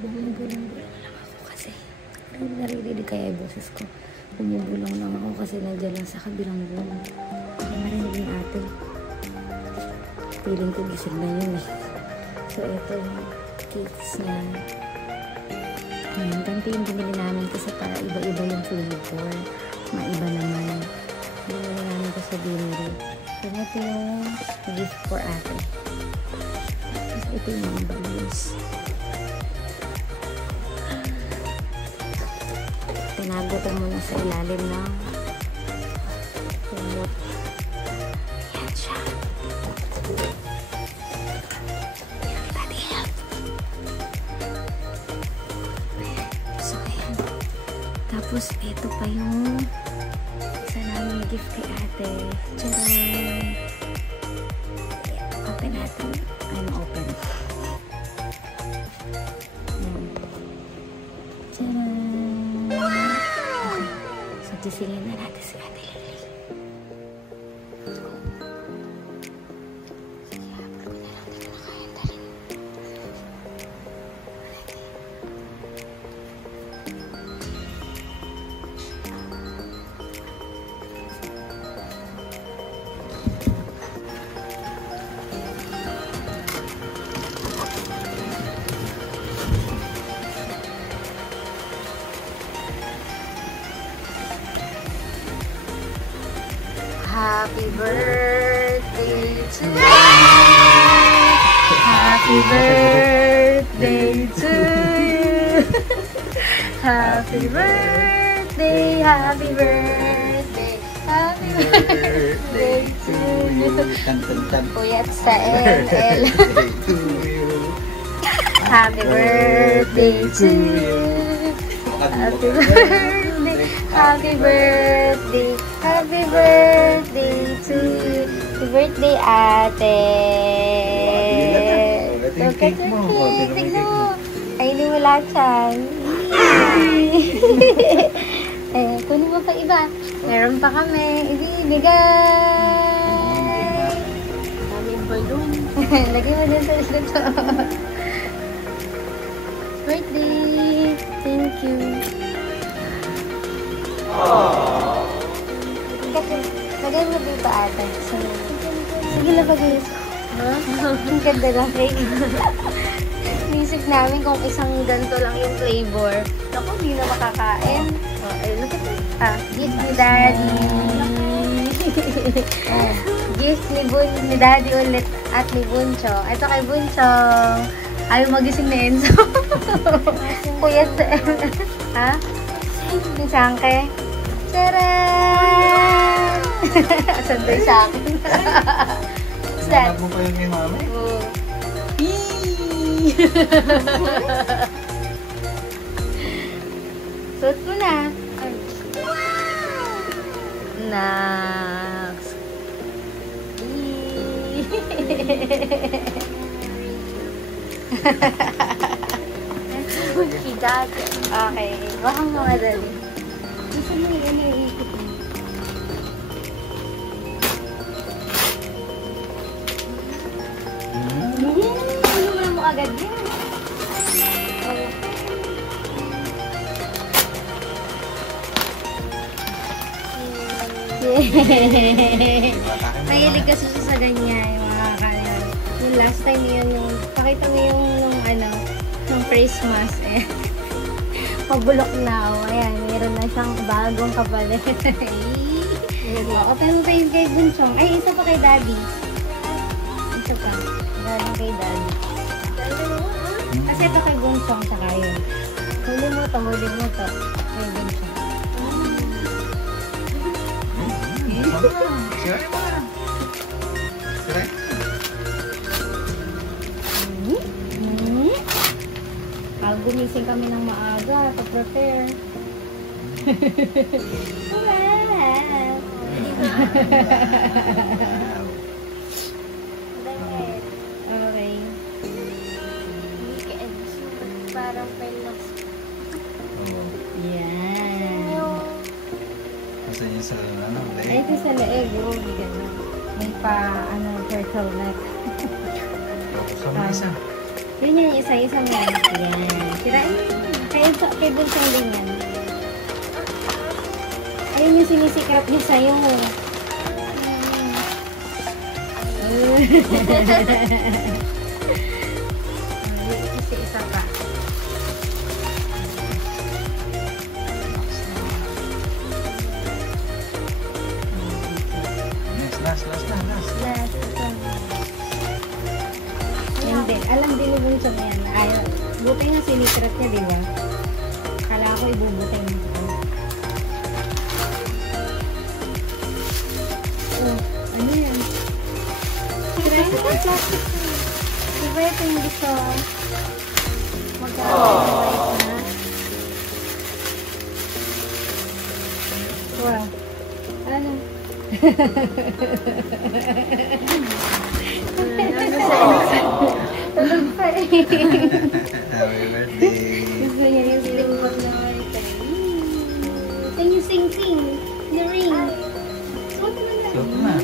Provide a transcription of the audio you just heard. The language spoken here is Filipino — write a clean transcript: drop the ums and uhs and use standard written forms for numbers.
Bumibulong lang ako kasi. Naririnig kaya yung boses ko. Bumibulong lang ako kasi nandiyan lang sa kabilang buwan. Baka marinig yung ate. Feeling ko gising na yun eh. So, ito yung cakes na ganito yung binili namin kasi para iba-iba yung flavor. Maiba naman. Binili namin ko sa Binili. So, ito yung gift for ate. Tapos, ito yung mga balloons. Tinago ko muna sa ilalim ng remote. Yan siya. Yan, daddy help. So, ayan. Tapos, ito pa yung isa namin gift kay ate. Tcharam! Open natin. Ano open? Ayan. Tcharam! So, gisingin na natin si ate Lily. Sige, habang ko na lang dito na kaya dali. Happy birthday to you. Happy birthday to you. Happy birthday, happy birthday, happy birthday to you. Puyat sa LL. Happy birthday to you. Happy birthday, happy birthday, happy birthday to you. Happy birthday, ate. Look at your cake. Tignan mo. Ayun mo lahat yan. Eh, kunin mo pa iba. Meron pa kami. Ibibigay. Daming balloon. Lagay mo din sa ito. Birthday. Thank you. Lagay mo dito ate. Sige, lagay. Ang ganda ng cake. Nisip namin kung isang ganito lang yung flavor. Naku, hindi na makakain. Look at it. Gift ni Daddy. Gift ni Daddy ulit at ni Buncho. Ito kay Buncho. Ayaw magising na Enzo. Kuya sa ha? Ni Sangke. Charan! Sanday sa akin. Sanap mo pa yung kay mami? Oo. Suot mo na. Nax. Okay. Baka mga dali. Gusto mo yung iikot mo. Ano mo agad yan? Mahilig kasi siya sa ganyan, yung mga kanan. Yung last time yun, yung pakita mo yung ano, yung Christmas eh. Pabulok na, ayan, meron na siyang bagong kapalit. Open mo pa yung kay Bunchong. Ay, isa pa kay Daddy. Isa pa. Galing kay Daddy. Kasi ito kay Bunchong, saka yun. Huli mo to. Kay Bunchong. Sure ba? Sure? Gumising kami ng maaga to prepare. Wow! Okay. Weekends. Parang pelos. Yan. Kasi yun sa ano, leg? Ay, ito sa leeg. May pa, turtleneck. Sa mga isa. Yun yung isa-isa mo. Yan. Sirain mo. Kay Bunsong din yan. Ayun yung sinisikrap niya sa'yo. Kasi isa pa. Last. Last. Ito. Yan din. Alam din ni Bunsong yan. Ayaw. Buti nga sinikrap niya, di ba? Kala ko ibubutay mo ito. Oh, ano yan? Try mo yung plastic mo. Diba ito yung gusto? Magkakaroon na. Wow. Ano? Tulog pa eh. Happy birthday. Gusto niya yung silimpot na marita. Can you sing? The ring. Suot mo na. Suot na.